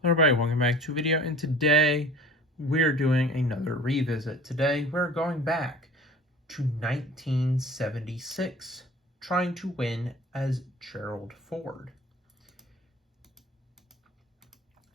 Hello everybody, welcome back to a video, and today we're doing another revisit. Today we're going back to 1976, trying to win as Gerald Ford.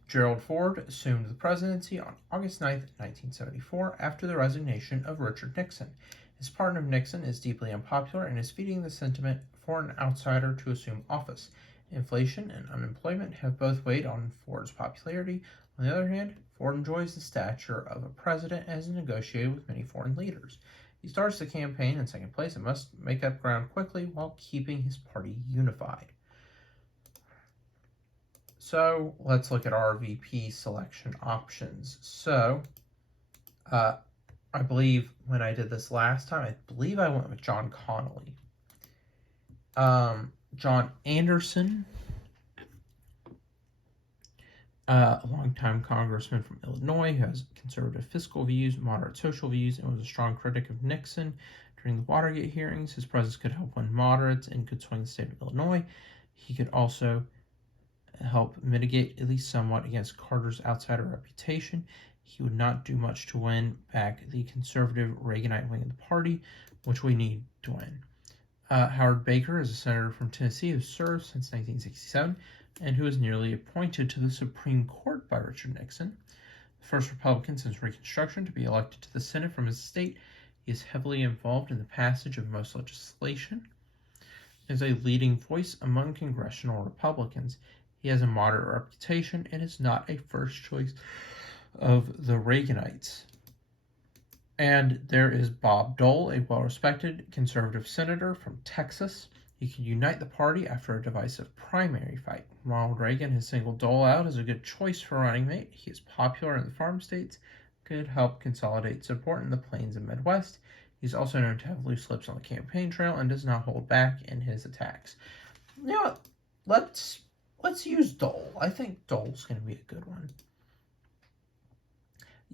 Gerald Ford assumed the presidency on August 9th, 1974, after the resignation of Richard Nixon. His partner Nixon is deeply unpopular and is feeding the sentiment for an outsider to assume office. Inflation and unemployment have both weighed on Ford's popularity. On the other hand, Ford enjoys the stature of a president and has negotiated with many foreign leaders. He starts the campaign in second place and must make up ground quickly while keeping his party unified. So let's look at our VP selection options. So I believe when I did this last time, I believe I went with John Connolly. John Anderson, a longtime congressman from Illinois who has conservative fiscal views, moderate social views, and was a strong critic of Nixon during the Watergate hearings. His presence could help win moderates and could swing the state of Illinois. He could also help mitigate, at least somewhat, against Carter's outsider reputation. He would not do much to win back the conservative Reaganite wing of the party, which we need to win. Howard Baker is a senator from Tennessee who served since 1967 and who was nearly appointed to the Supreme Court by Richard Nixon. The first Republican since Reconstruction to be elected to the Senate from his state, he is heavily involved in the passage of most legislation. Is a leading voice among congressional Republicans. He has a moderate reputation and is not a first choice of the Reaganites. And there is Bob Dole, a well-respected conservative senator from Texas. He could unite the party after a divisive primary fight. Ronald Reagan has singled Dole out as a good choice for running mate. He is popular in the farm states, could help consolidate support in the plains and Midwest. He's also known to have loose lips on the campaign trail and does not hold back in his attacks. You know what? Let's use Dole. I think Dole's going to be a good one.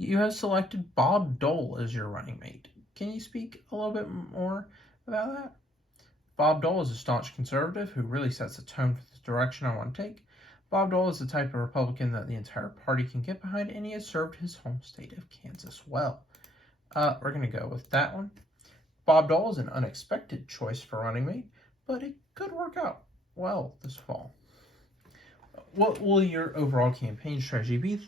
You have selected Bob Dole as your running mate. Can you speak a little bit more about that? Bob Dole is a staunch conservative who really sets the tone for the direction I want to take. Bob Dole is the type of Republican that the entire party can get behind, and he has served his home state of Kansas well. We're going to go with that one. Bob Dole is an unexpected choice for running mate, but it could work out well this fall. What will your overall campaign strategy be this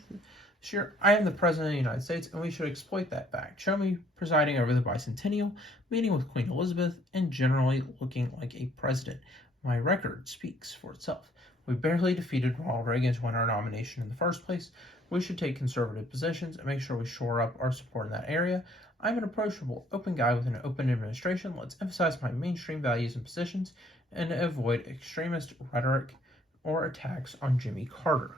year? I am the President of the United States, and we should exploit that fact. Show me presiding over the bicentennial, meeting with Queen Elizabeth, and generally looking like a president. My record speaks for itself. We barely defeated Ronald Reagan to win our nomination in the first place. We should take conservative positions and make sure we shore up our support in that area. I'm an approachable, open guy with an open administration. Let's emphasize my mainstream values and positions and avoid extremist rhetoric or attacks on Jimmy Carter.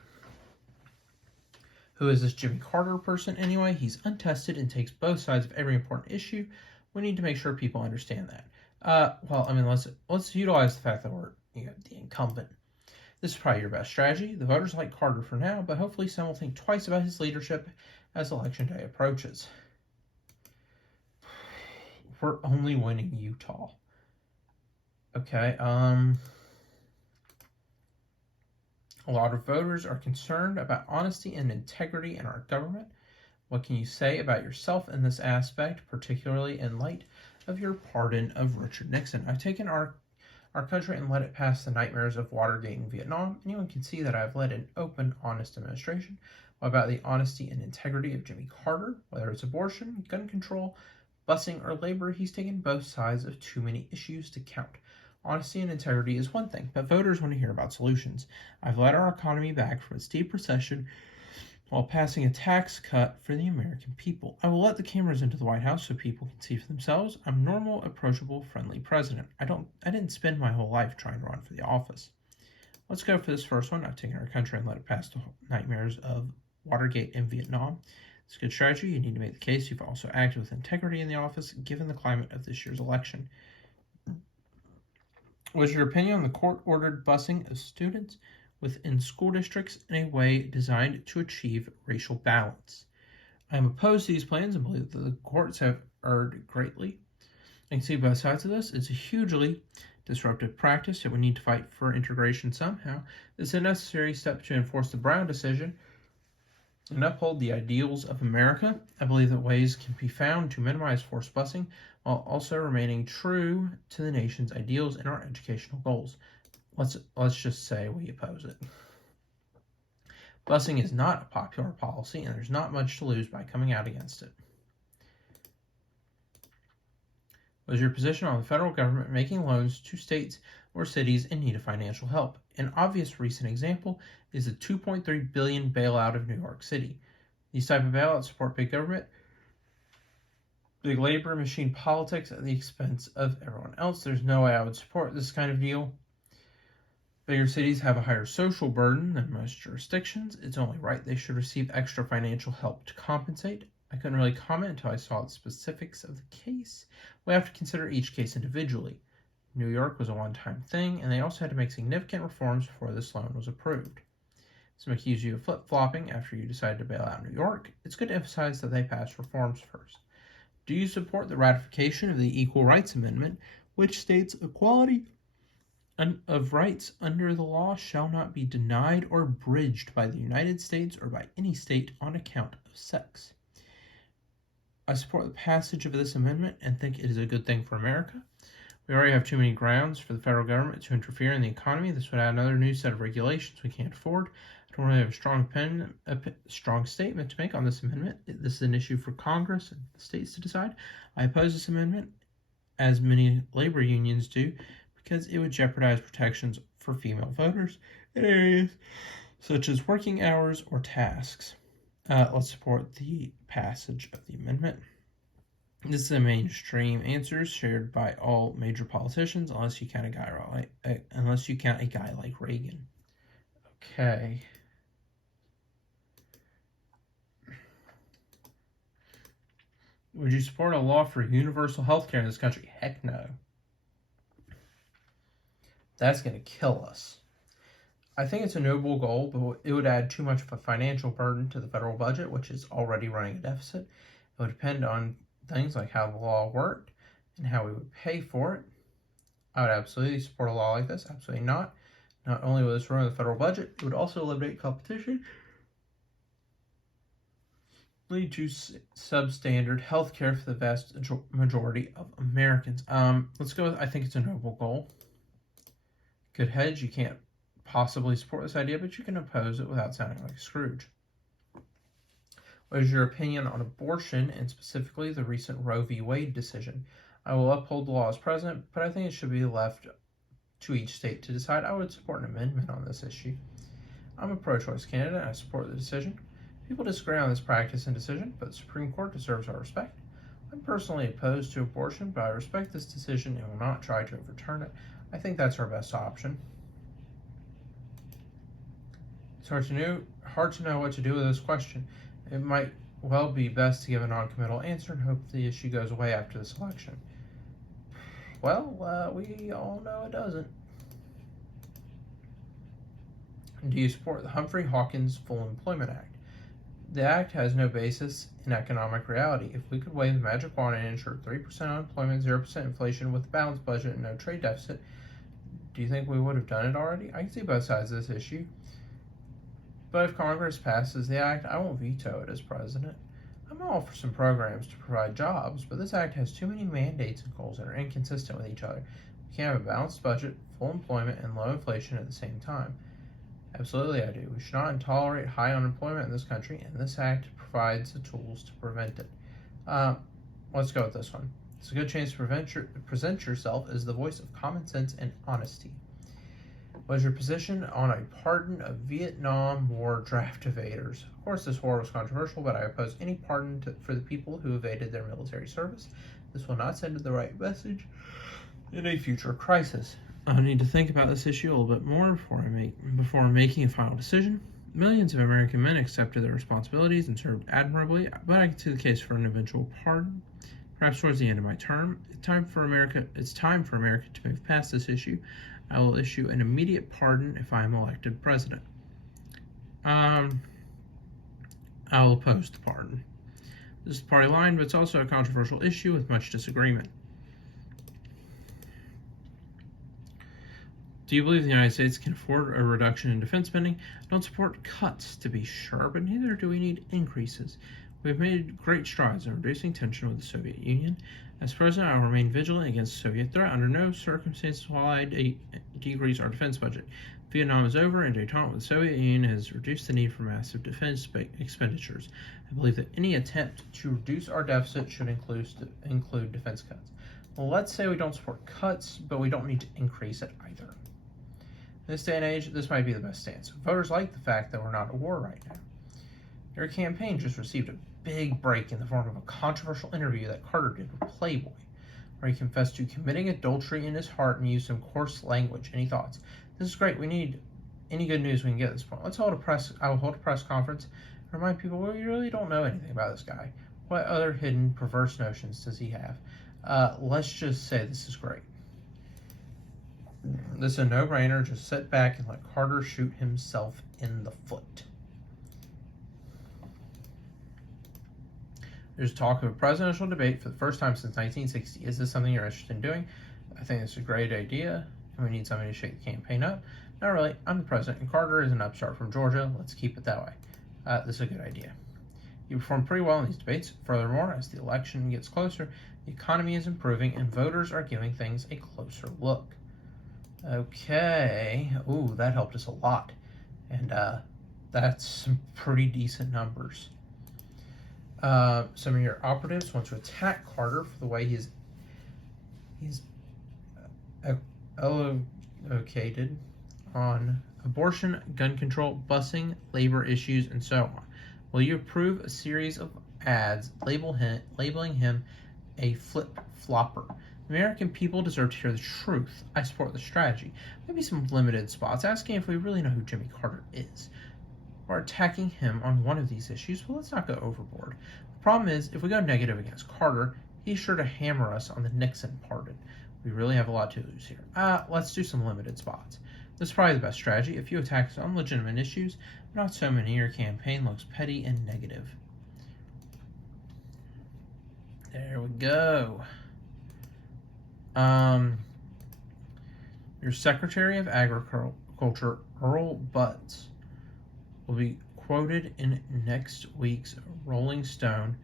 Who is this Jimmy Carter person anyway? He's untested and takes both sides of every important issue. We need to make sure people understand that. Let's utilize the fact that we're the incumbent. This is probably your best strategy. The voters like Carter for now, but hopefully some will think twice about his leadership as election day approaches. We're only winning Utah. Okay, a lot of voters are concerned about honesty and integrity in our government. What can you say about yourself in this aspect, particularly in light of your pardon of Richard Nixon? I've taken our country and let it past the nightmares of Watergate and Vietnam. Anyone can see that I've led an open, honest administration. What about the honesty and integrity of Jimmy Carter? Whether it's abortion, gun control, busing, or labor, he's taken both sides of too many issues to count. Honesty and integrity is one thing, but voters want to hear about solutions. I've led our economy back from its deep recession while passing a tax cut for the American people. I will let the cameras into the White House so people can see for themselves. I'm a normal, approachable, friendly president. I didn't spend my whole life trying to run for the office. Let's go for this first one. I've taken our country and let it past the nightmares of Watergate and Vietnam. It's a good strategy. You need to make the case you've also acted with integrity in the office, given the climate of this year's election. Was your opinion on the court-ordered busing of students within school districts in a way designed to achieve racial balance? I am opposed to these plans and believe that the courts have erred greatly. I can see both sides of this. It's a hugely disruptive practice, yet we need to fight for integration somehow. It's a necessary step to enforce the Brown decision and uphold the ideals of America. I believe that ways can be found to minimize forced busing while also remaining true to the nation's ideals and our educational goals. Let's just say we oppose it. Busing is not a popular policy, and there's not much to lose by coming out against it. What is your position on the federal government making loans to states or cities in need of financial help? An obvious recent example is the $2.3 billion bailout of New York City. These type of bailouts support big government, big labor, machine politics at the expense of everyone else. There's no way I would support this kind of deal. Bigger cities have a higher social burden than most jurisdictions. It's only right they should receive extra financial help to compensate. I couldn't really comment until I saw the specifics of the case. We have to consider each case individually. New York was a one-time thing, and they also had to make significant reforms before this loan was approved. This may accuse you of flip-flopping after you decide to bail out New York. It's good to emphasize that they passed reforms first. Do you support the ratification of the Equal Rights Amendment, which states equality of rights under the law shall not be denied or abridged by the United States or by any state on account of sex? I support the passage of this amendment and think it is a good thing for America. We already have too many grounds for the federal government to interfere in the economy. This would add another new set of regulations we can't afford. I don't really have a strong statement to make on this amendment. This is an issue for Congress and the states to decide. I oppose this amendment, as many labor unions do, because it would jeopardize protections for female voters in areas such as working hours or tasks. Let's support the passage of the amendment. This is a mainstream answer shared by all major politicians, unless you count a guy like Reagan. Okay. Would you support a law for universal health care in this country? Heck no. That's going to kill us. I think it's a noble goal, but it would add too much of a financial burden to the federal budget, which is already running a deficit. It would depend on things like how the law worked and how we would pay for it. I would absolutely support a law like this. Absolutely not. Not only would this ruin the federal budget, it would also eliminate competition, lead to substandard health care for the vast majority of Americans. Let's go with, I think it's a noble goal. Good hedge. You can't possibly support this idea, but you can oppose it without sounding like Scrooge. What is your opinion on abortion, and specifically the recent Roe v. Wade decision? I will uphold the law as president, but I think it should be left to each state to decide. I would support an amendment on this issue. I'm a pro-choice candidate, and I support the decision. People disagree on this practice and decision, but the Supreme Court deserves our respect. I'm personally opposed to abortion, but I respect this decision and will not try to overturn it. I think that's our best option. It's hard to know what to do with this question. It might well be best to give a non-committal answer and hope the issue goes away after this election. Well, we all know it doesn't. Do you support the Humphrey-Hawkins Full Employment Act? The act has no basis in economic reality. If we could wave the magic wand and ensure 3% unemployment, 0% inflation with a balanced budget and no trade deficit, do you think we would have done it already? I can see both sides of this issue. But if Congress passes the act, I won't veto it as president. I'm all for some programs to provide jobs, but this act has too many mandates and goals that are inconsistent with each other. We can't have a balanced budget, full employment, and low inflation at the same time. Absolutely I do. We should not tolerate high unemployment in this country, and this act provides the tools to prevent it. Let's go with this one. It's a good chance to present yourself as the voice of common sense and honesty. What is your position on a pardon of Vietnam War draft evaders? Of course, this war was controversial, but I oppose any pardon for the people who evaded their military service. This will not send the right message in a future crisis. I need to think about this issue a little bit more before making a final decision. Millions of American men accepted their responsibilities and served admirably, but I can see the case for an eventual pardon. Perhaps towards the end of my term, it's time for America to move past this issue. I will issue an immediate pardon if I am elected president. I will oppose the pardon. This is the party line, but it's also a controversial issue with much disagreement. Do you believe the United States can afford a reduction in defense spending? I don't support cuts, to be sure, but neither do we need increases. We have made great strides in reducing tension with the Soviet Union. As president, I will remain vigilant against the Soviet threat. Under no circumstances will I decrease our defense budget. Vietnam is over, and détente with the Soviet Union has reduced the need for massive defense expenditures. I believe that any attempt to reduce our deficit should include defense cuts. Well, let's say we don't support cuts, but we don't need to increase it either. In this day and age, this might be the best stance. Voters like the fact that we're not at war right now. Your campaign just received a big break in the form of a controversial interview that Carter did with Playboy, where he confessed to committing adultery in his heart and used some coarse language. Any thoughts? This is great. We need any good news we can get at this point. I will hold a press conference and remind people we really don't know anything about this guy. What other hidden perverse notions does he have? Let's just say this is great. This is a no-brainer. Just sit back and let Carter shoot himself in the foot. There's talk of a presidential debate for the first time since 1960. Is this something you're interested in doing? I think it's a great idea, and we need somebody to shake the campaign up. Not really. I'm the president, and Carter is an upstart from Georgia. Let's keep it that way. This is a good idea. You performed pretty well in these debates. Furthermore, as the election gets closer, the economy is improving, and voters are giving things a closer look. Okay. Ooh, that helped us a lot. And that's some pretty decent numbers. Some of your operatives want to attack Carter for the way he's allocated on abortion, gun control, busing, labor issues, and so on. Will you approve a series of ads labeling him a flip-flopper? The American people deserve to hear the truth. I support the strategy. Maybe some limited spots asking if we really know who Jimmy Carter is. We're attacking him on one of these issues, but let's not go overboard. The problem is, if we go negative against Carter, he's sure to hammer us on the Nixon pardon. We really have a lot to lose here. Let's do some limited spots. This is probably the best strategy. If you attack some legitimate issues, but not so many, your campaign looks petty and negative. There we go. Your Secretary of Agriculture, Earl Butz, will be quoted in next week's Rolling Stone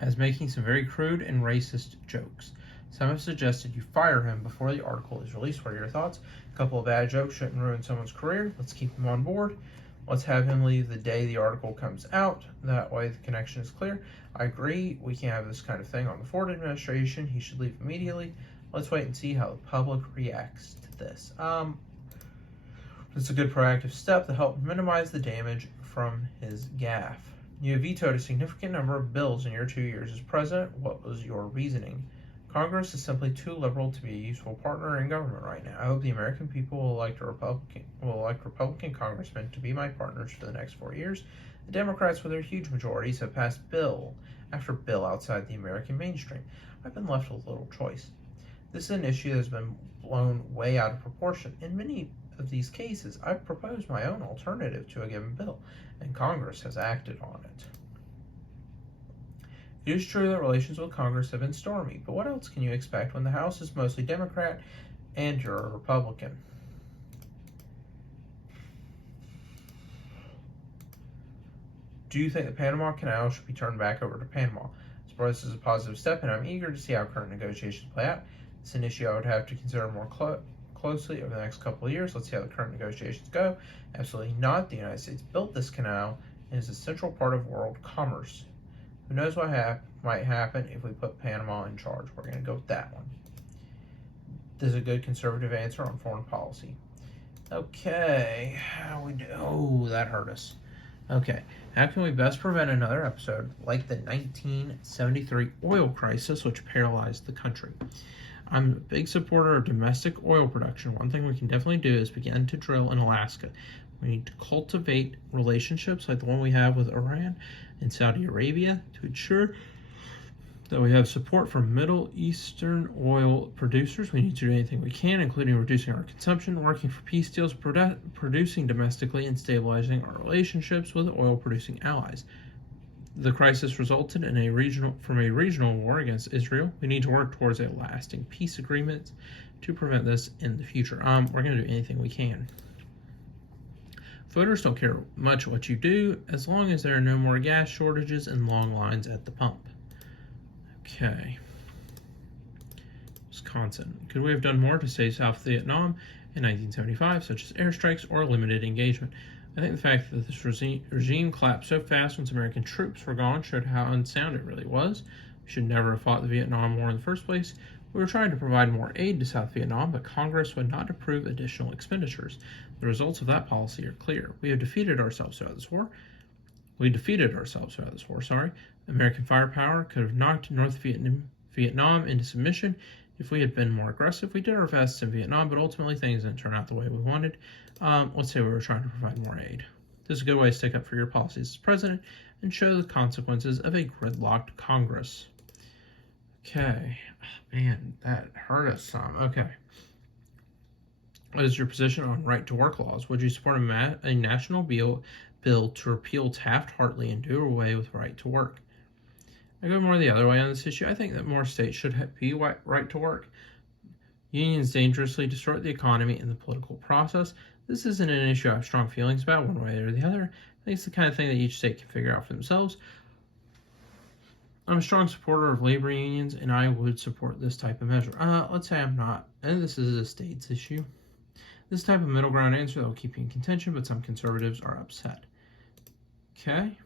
as making some very crude and racist jokes. Some have suggested you fire him before the article is released. What are your thoughts? A couple of bad jokes shouldn't ruin someone's career. Let's keep him on board. Let's have him leave the day the article comes out. That way the connection is clear. I agree. We can't have this kind of thing on the Ford administration. He should leave immediately. Let's wait and see how the public reacts to this. It's a good proactive step to help minimize the damage from his gaffe. You have vetoed a significant number of bills in your 2 years as president. What was your reasoning? Congress is simply too liberal to be a useful partner in government right now. I hope the American people will elect Republican congressmen to be my partners for the next 4 years. The Democrats, with their huge majorities, have passed bill after bill outside the American mainstream. I've been left with little choice. This is an issue that has been blown way out of proportion. In many of these cases, I've proposed my own alternative to a given bill, and Congress has acted on it. It is true that relations with Congress have been stormy, but what else can you expect when the House is mostly Democrat and you're a Republican? Do you think the Panama Canal should be turned back over to Panama? I suppose this is a positive step, and I'm eager to see how current negotiations play out. It's an issue I would have to consider more closely over the next couple of years. Let's see how the current negotiations go. Absolutely not. The United States built this canal and is a central part of world commerce. Who knows what might happen if we put Panama in charge? We're going to go with that one. This is a good conservative answer on foreign policy. Okay, how we do? Oh, that hurt us. Okay, how can we best prevent another episode like the 1973 oil crisis, which paralyzed the country? I'm a big supporter of domestic oil production. One thing we can definitely do is begin to drill in Alaska. We need to cultivate relationships like the one we have with Iran and Saudi Arabia to ensure that we have support from Middle Eastern oil producers. We need to do anything we can, including reducing our consumption, working for peace deals, producing domestically, and stabilizing our relationships with oil-producing allies. The crisis resulted from a regional war against Israel. We need to work towards a lasting peace agreement to prevent this in the future. We're going to do anything we can. Voters don't care much what you do as long as there are no more gas shortages and long lines at the pump. Okay. Wisconsin. Could we have done more to save South Vietnam in 1975, such as airstrikes or limited engagement? I think the fact that this regime collapsed so fast once American troops were gone showed how unsound it really was. We should never have fought the Vietnam War in the first place. We were trying to provide more aid to South Vietnam, but Congress would not approve additional expenditures. The results of that policy are clear. We defeated ourselves throughout this war. American firepower could have knocked North Vietnam into submission if we had been more aggressive. We did our best in Vietnam, but ultimately things didn't turn out the way we wanted. Let's say we were trying to provide more aid. This is a good way to stick up for your policies as president and show the consequences of a gridlocked Congress. Okay. Man, that hurt us some. Okay. What is your position on right-to-work laws? Would you support a national bill to repeal Taft-Hartley and do away with right-to-work? I go more the other way on this issue. I think that more states should be right-to-work. Unions dangerously distort the economy and the political process. This isn't an issue I have strong feelings about one way or the other. I think it's the kind of thing that each state can figure out for themselves. I'm a strong supporter of labor unions, and I would support this type of measure. Let's say I'm not, and this is a state's issue. This type of middle ground answer that will keep you in contention, but some conservatives are upset. Okay.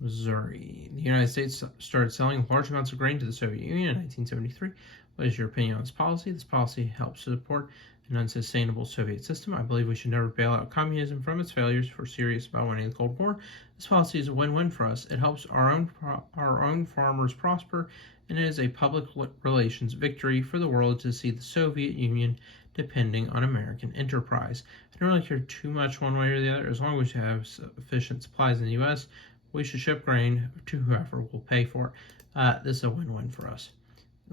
Missouri. The United States started selling large amounts of grain to the Soviet Union in 1973. What is your opinion on this policy? This policy helps support an unsustainable Soviet system. I believe we should never bail out communism from its failures if we're serious about winning the Cold War. This policy is a win-win for us. It helps our own farmers prosper, and it is a public relations victory for the world to see the Soviet Union depending on American enterprise. I don't really care too much one way or the other. As long as we have sufficient supplies in the U.S., we should ship grain to whoever will pay for it. This is a win-win for us.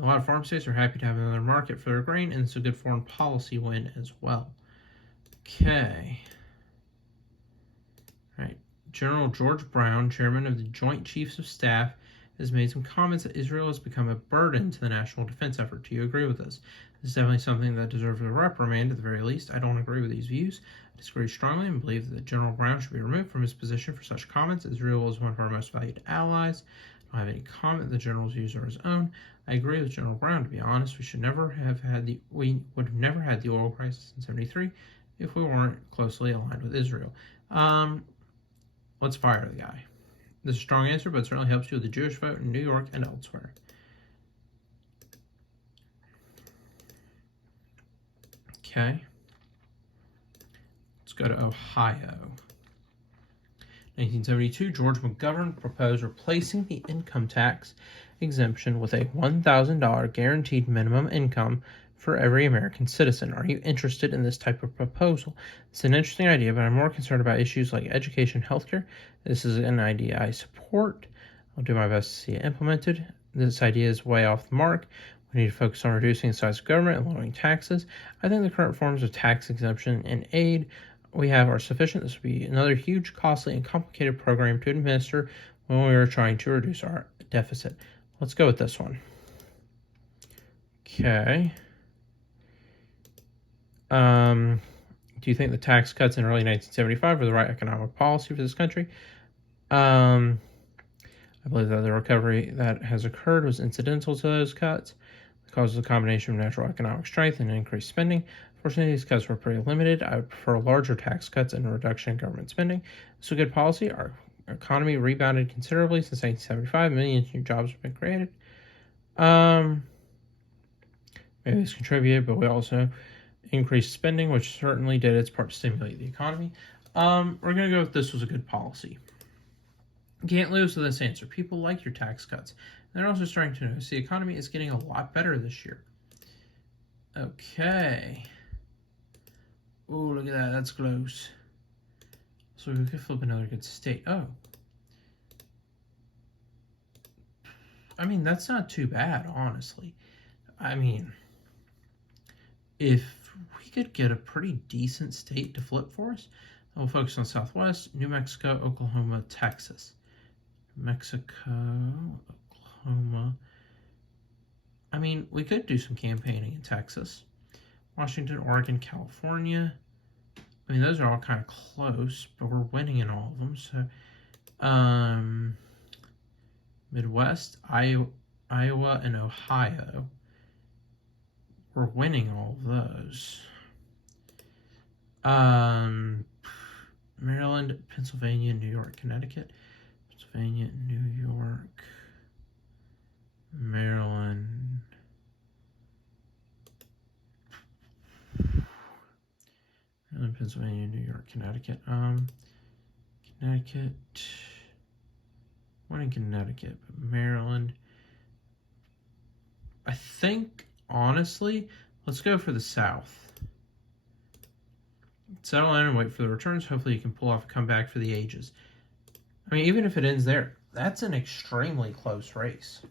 A lot of farm states are happy to have another market for their grain, and it's a good foreign policy win as well. Okay. All right. General George Brown, chairman of the Joint Chiefs of Staff, has made some comments that Israel has become a burden to the national defense effort. Do you agree with this? This is definitely something that deserves a reprimand at the very least. I don't agree with these views. I disagree strongly and believe that General Brown should be removed from his position for such comments. Israel is one of our most valued allies. I don't have any comment. The general's views are his own. I agree with General Brown. To be honest, we would have never had the oil crisis in '73 if we weren't closely aligned with Israel. Let's fire the guy. This is a strong answer, but it certainly helps you with the Jewish vote in New York and elsewhere. Okay. Let's go to Ohio. 1972, George McGovern proposed replacing the income tax exemption with a $1,000 guaranteed minimum income for every American citizen. Are you interested in this type of proposal? It's an interesting idea, but I'm more concerned about issues like education and healthcare. This is an idea I support. I'll do my best to see it implemented. This idea is way off the mark. We need to focus on reducing the size of government and lowering taxes. I think the current forms of tax exemption and aid we have are sufficient. This would be another huge, costly, and complicated program to administer when we are trying to reduce our deficit. Let's go with this one. Okay. Do you think the tax cuts in early 1975 were the right economic policy for this country? I believe that the recovery that has occurred was incidental to those cuts. The cause was a combination of natural economic strength and increased spending. Fortunately, these cuts were pretty limited. I would prefer larger tax cuts and a reduction in government spending. This is a good policy. Our economy rebounded considerably since 1975. Millions of new jobs have been created. Maybe this contributed, but we also increased spending, which certainly did its part to stimulate the economy. We're going to go with this was a good policy. You can't lose with this answer. People like your tax cuts. And they're also starting to notice the economy is getting a lot better this year. Okay. Oh, look at that. That's close. So we could flip another good state. Oh. I mean, that's not too bad, honestly. I mean, if we could get a pretty decent state to flip for us, then we'll focus on Southwest, New Mexico, Oklahoma, Texas. Mexico, Oklahoma. I mean, we could do some campaigning in Texas. Washington, Oregon, California. I mean, those are all kind of close, but we're winning in all of them. So, Midwest, Iowa, and Ohio. We're winning all of those. Maryland, Pennsylvania, New York, Connecticut. Pennsylvania, New York, Maryland. Maryland, Pennsylvania, New York, Connecticut. Connecticut. One in Connecticut, but Maryland. I think, honestly, let's go for the South. Settle in and wait for the returns. Hopefully you can pull off a comeback for the ages. I mean, even if it ends there, that's an extremely close race.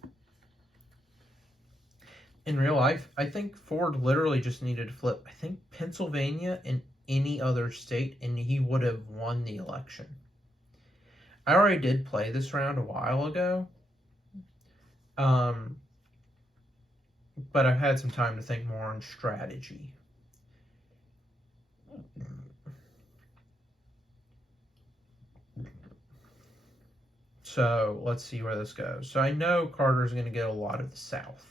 In real life, I think Ford literally just needed to flip, I think, Pennsylvania and any other state, and he would have won the election. I already did play this round a while ago, but I've had some time to think more on strategy. So let's see where this goes. So I know Carter's going to get a lot of the South.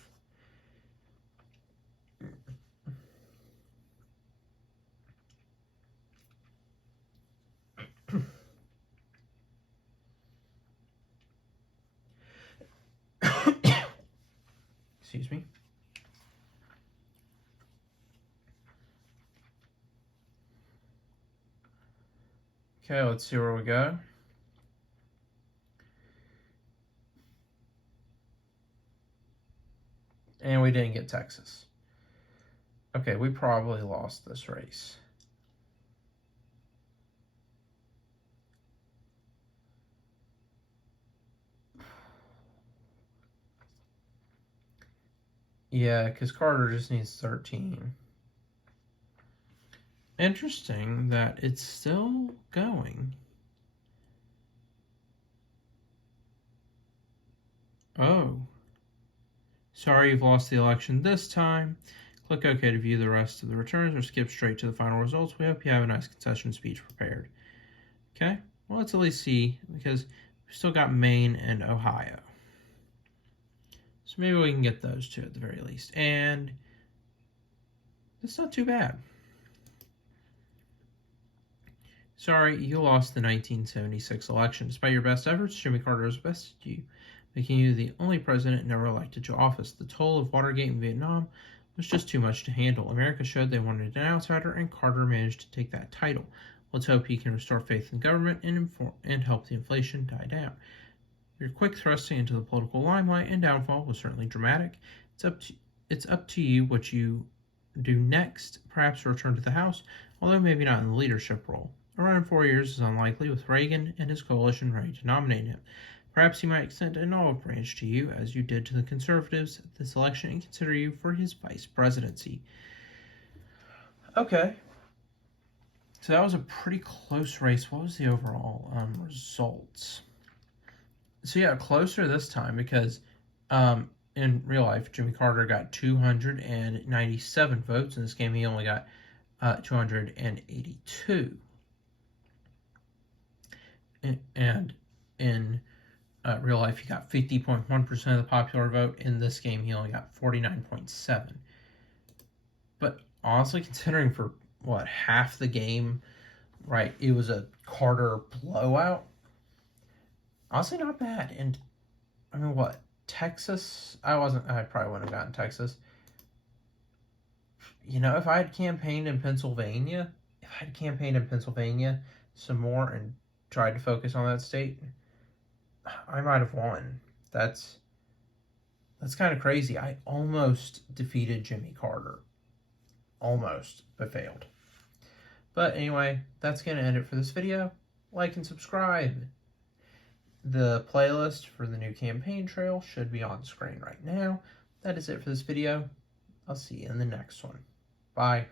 Excuse me. Okay, let's see where we go. And we didn't get Texas. Okay, we probably lost this race. Yeah, because Carter just needs 13. Interesting that it's still going. Oh. Sorry you've lost the election this time. Click OK to view the rest of the returns or skip straight to the final results. We hope you have a nice concession speech prepared. Okay, well, let's at least see, because we've still got Maine and Ohio. So maybe we can get those two at the very least. And it's not too bad. Sorry, you lost the 1976 election. Despite your best efforts, Jimmy Carter has bested you, making you the only president never elected to office. The toll of Watergate in Vietnam was just too much to handle. America showed they wanted an outsider, and Carter managed to take that title. Let's hope he can restore faith in government and help the inflation die down. Your quick thrusting into the political limelight and downfall was certainly dramatic. It's up to you what you do next. Perhaps return to the House, although maybe not in the leadership role. A run in 4 years is unlikely, with Reagan and his coalition ready to nominate him. Perhaps he might extend an olive branch to you, as you did to the Conservatives at this election, and consider you for his vice presidency. Okay. So that was a pretty close race. What was the overall results? So yeah, closer this time, because in real life, Jimmy Carter got 297 votes. In this game, he only got 282. And in real life, he got 50.1% of the popular vote. In this game, he only got 49.7%. But honestly, considering for half the game, right, it was a Carter blowout. Honestly, not bad. And I mean, Texas? I probably wouldn't have gotten Texas. You know, if I had campaigned in Pennsylvania some more and tried to focus on that state, I might have won. That's kind of crazy. I almost defeated Jimmy Carter. Almost, but failed. But anyway, that's going to end it for this video. Like and subscribe. The playlist for the new campaign trail should be on screen right now. That is it for this video. I'll see you in the next one. Bye.